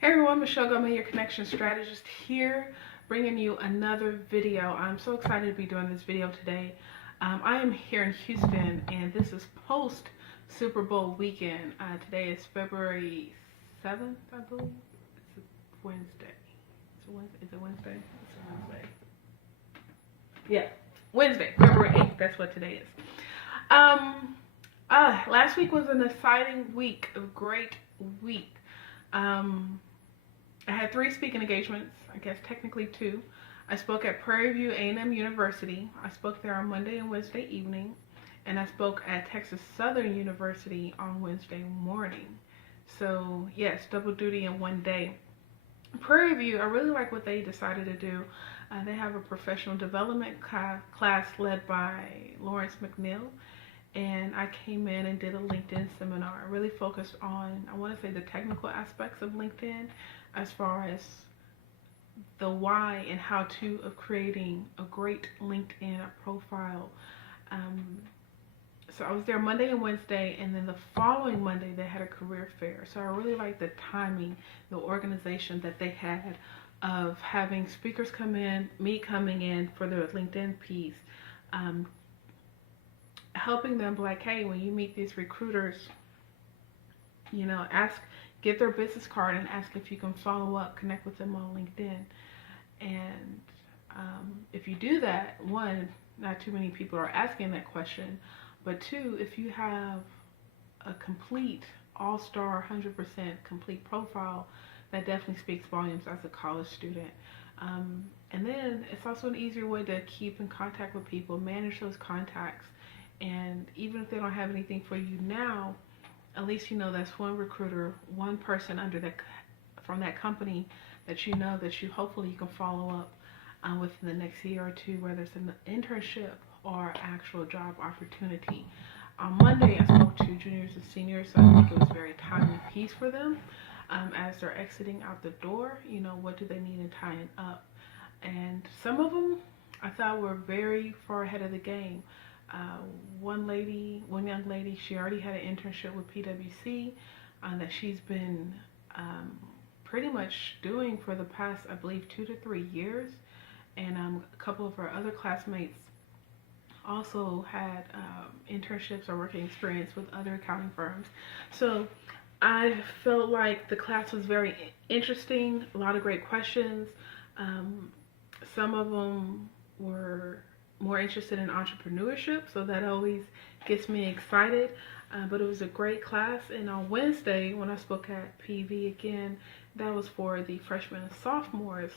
Hey everyone, Michelle Ngome, your connection strategist here, bringing you another video. I'm so excited to be doing this video today. I am here in Houston, and this is post Super Bowl weekend. Today is February 7th, I believe. It's a Wednesday. Is it Wednesday? It's a Wednesday. Yeah, Wednesday, February 8th. That's what today is. Last week was an exciting week, a great week. I had 3 speaking engagements, I guess technically 2. I spoke at Prairie A&M University. I spoke there on Monday and Wednesday evening, and I spoke at Texas Southern University on Wednesday morning. So yes, double duty in one day. Prairie I really like what they decided to do. They have a professional development class led by Lawrence McNeil, and I came in and did a LinkedIn seminar. Really focused on, I want to say, the technical aspects of LinkedIn, as far as the why and how to of creating a great LinkedIn profile. So I was there Monday and Wednesday, and then the following Monday they had a career fair. So I really liked the timing, the organization that they had of having speakers come in, me coming in for the LinkedIn piece, helping them be like, hey, when you meet these recruiters, get their business card and ask if you can follow up, connect with them on LinkedIn. And if you do that, one, not too many people are asking that question, but 2, if you have a complete all-star 100% complete profile, that definitely speaks volumes as a college student. And then it's also an easier way to keep in contact with people, manage those contacts, and even if they don't have anything for you now, at least that's one recruiter, one person from that company that hopefully you can follow up within the next year or 2, whether it's an internship or actual job opportunity. On Monday, I spoke to juniors and seniors, so I think it was a very timely piece for them as they're exiting out the door. What do they need in tying up? And some of them I thought were very far ahead of the game. One young lady, she already had an internship with PwC that she's been pretty much doing for the past, I believe, 2 to 3 years. And a couple of her other classmates also had internships or working experience with other accounting firms. So I felt like the class was very interesting, a lot of great questions. Some of them were more interested in entrepreneurship, so that always gets me excited. But it was a great class. And on Wednesday, when I spoke at PV again, that was for the freshmen and sophomores.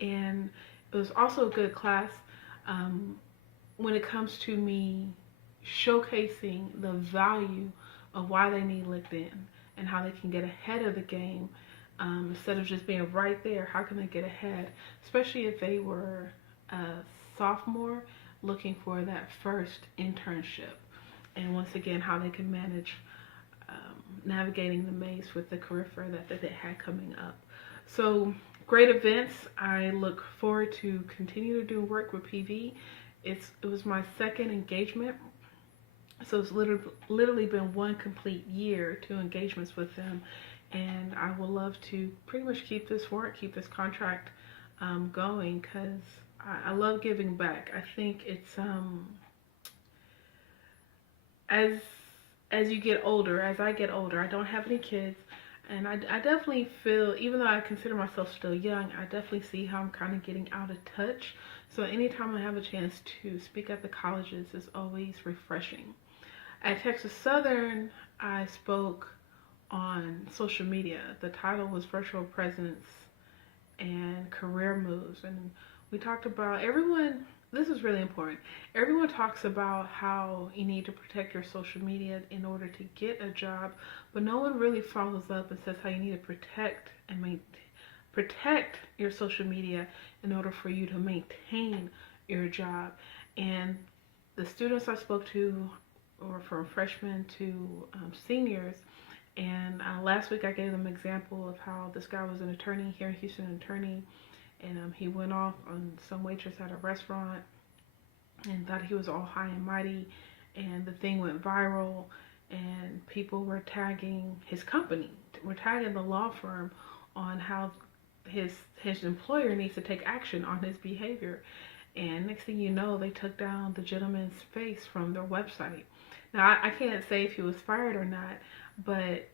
And it was also a good class when it comes to me showcasing the value of why they need LinkedIn and how they can get ahead of the game. Instead of just being right there, how can they get ahead? Especially if they were sophomore looking for that first internship, and once again how they can manage navigating the maze with the career fair that they had coming up. So great events. I look forward to continue to do work with PV. It was my 2nd engagement, so it's literally been 1 complete year, 2 engagements with them, and I would love to pretty much keep this contract going, because I love giving back. I think it's as you get older, as I get older, I don't have any kids, and I definitely feel, even though I consider myself still young, I definitely see how I'm kind of getting out of touch. So anytime I have a chance to speak at the colleges is always refreshing. At Texas Southern, I spoke on social media. The title was Virtual Presence and Career Moves, and we talked about this is really important. Everyone talks about how you need to protect your social media in order to get a job, but no one really follows up and says how you need to protect your social media in order for you to maintain your job. And the students I spoke to were from freshmen to seniors. And last week I gave them an example of how this guy was an attorney here in Houston, and he went off on some waitress at a restaurant and thought he was all high and mighty, and the thing went viral, and people were tagging his company we're tagging the law firm on how his employer needs to take action on his behavior. And next thing you know, they took down the gentleman's face from their website. Now, I can't say if he was fired or not, but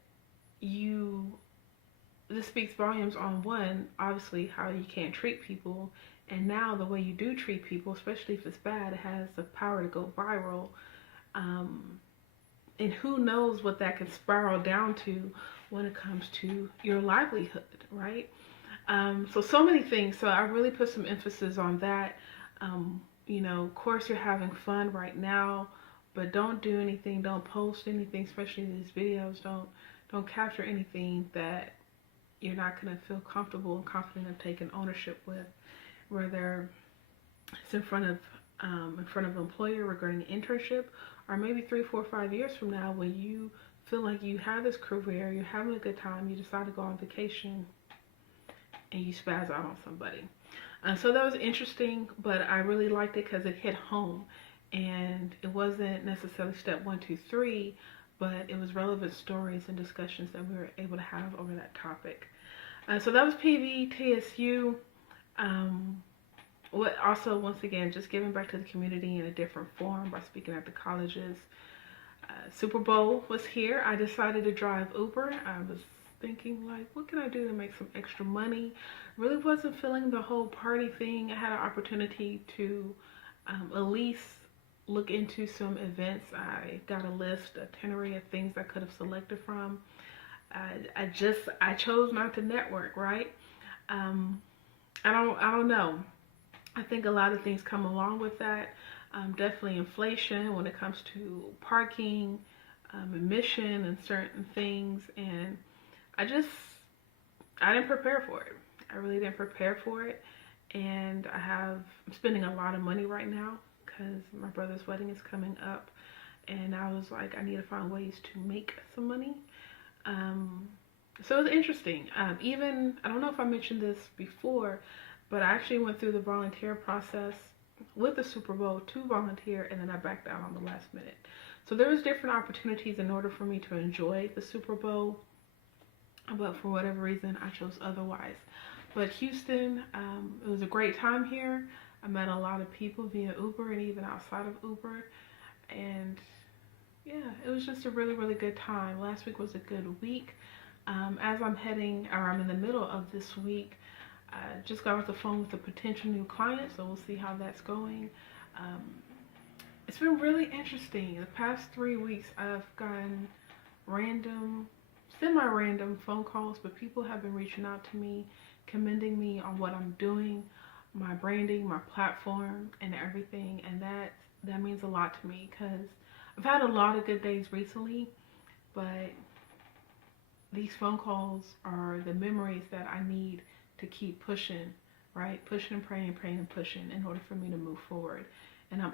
this speaks volumes on, one, obviously how you can't treat people, and now the way you do treat people, especially if it's bad, it has the power to go viral. And who knows what that can spiral down to when it comes to your livelihood, right? So many things. So I really put some emphasis on that. Of course you're having fun right now, but don't do anything, don't post anything, especially these videos. Don't capture anything that you're not going to feel comfortable and confident of taking ownership with, whether it's in front of an employer regarding an internship, or maybe 3, 4, 5 years from now when you feel like you have this career, you're having a good time, you decide to go on vacation, and you spaz out on somebody. So that was interesting, but I really liked it because it hit home, and it wasn't necessarily step 1, 2, 3, but it was relevant stories and discussions that we were able to have over that topic. So that was PVTSU. Also, once again, just giving back to the community in a different form by speaking at the colleges. Superbowl was here. I decided to drive Uber. I was thinking, like, what can I do to make some extra money? Really wasn't feeling the whole party thing. I had an opportunity to at least look into some events. I got a list, itinerary of things I could have selected from. I chose not to network, right? I don't know. I think a lot of things come along with that. Definitely inflation when it comes to parking, admission, and certain things. And I didn't prepare for it. I really didn't prepare for it. And I'm spending a lot of money right now because my brother's wedding is coming up. And I was like, I need to find ways to make some money. So it was interesting. I don't know if I mentioned this before, but I actually went through the volunteer process with the Super Bowl to volunteer, and then I backed out on the last minute. So there was different opportunities in order for me to enjoy the Super Bowl, but for whatever reason, I chose otherwise. But Houston, it was a great time here. I met a lot of people via Uber and even outside of Uber, and yeah, it was just a really, really good time. Last week was a good week. As I'm in the middle of this week, I just got off the phone with a potential new client, so we'll see how that's going. It's been really interesting. The past 3 weeks, I've gotten semi-random phone calls, but people have been reaching out to me, commending me on what I'm doing, my branding, my platform, and everything, and that means a lot to me because I've had a lot of good days recently, but these phone calls are the memories that I need to keep pushing, right? Pushing and praying and pushing in order for me to move forward. And I'm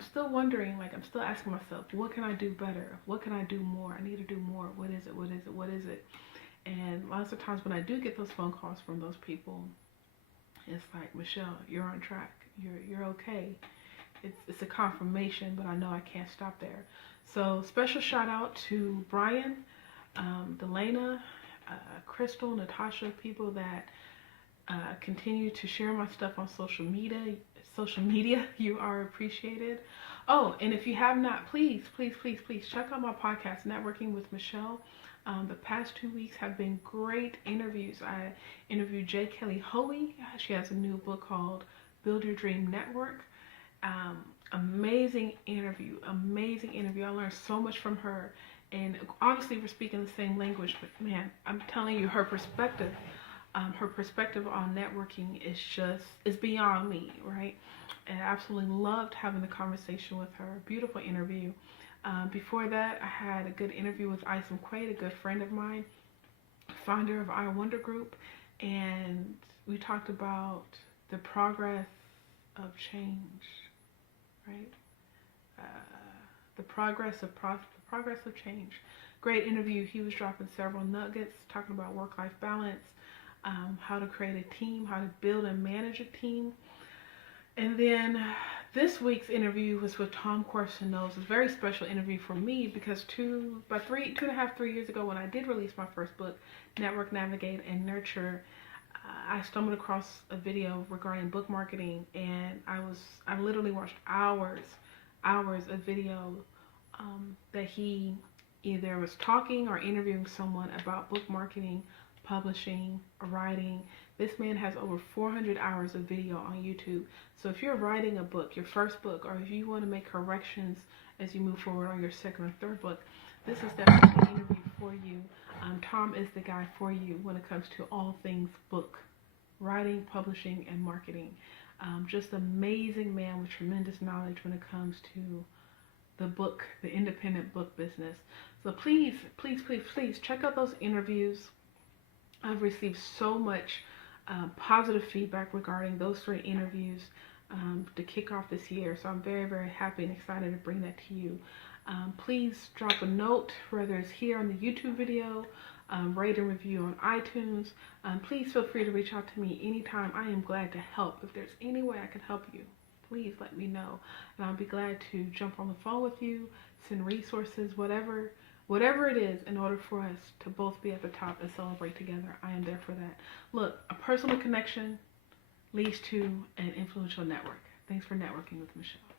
still wondering, like, I'm still asking myself, what can I do better? What can I do more? I need to do more. What is it? And lots of times when I do get those phone calls from those people, it's like, Michelle, you're on track. You're okay. It's a confirmation, but I know I can't stop there. So special shout out to Brian, Delana, Crystal, Natasha, people that continue to share my stuff on social media. You are appreciated. Oh, and if you have not, please check out my podcast, Networking with Michelle. The past 2 weeks have been great interviews. I interviewed J. Kelly Hoey. She has a new book called Build Your Dream Network. Amazing interview. I learned so much from her. And obviously we're speaking the same language, but man, I'm telling you, her perspective on networking is beyond me, right? And I absolutely loved having the conversation with her. Beautiful interview. Before that, I had a good interview with Isom Quaid, a good friend of mine, founder of I Wonder Group, and we talked about the progress of change, right? The progress of change. Great interview. He was dropping several nuggets, talking about work-life balance, how to create a team, how to build and manage a team. And then this week's interview was with Tom Corson Knowles. It's a very special interview for me because 2.5, 3 years ago, when I did release my first book, Network, Navigate, and Nurture, I stumbled across a video regarding book marketing, and I literally watched hours of video that he either was talking or interviewing someone about book marketing, publishing, writing. This man has over 400 hours of video on YouTube. So if you're writing a book, your first book, or if you want to make corrections as you move forward on your second or third book, this is definitely an interview for you. Tom is the guy for you when it comes to all things book writing, publishing, and marketing. Just amazing man with tremendous knowledge when it comes to the independent book business. So please, please, please, please check out those interviews. I've received so much positive feedback regarding those 3 interviews to kick off this year. So I'm very, very happy and excited to bring that to you. Please drop a note, whether it's here on the YouTube video, rate and review on iTunes. Please feel free to reach out to me anytime. I am glad to help. If there's any way I can help you, please let me know. And I'll be glad to jump on the phone with you, send resources, whatever it is, in order for us to both be at the top and celebrate together. I am there for that. Look, a personal connection leads to an influential network. Thanks for networking with Michelle.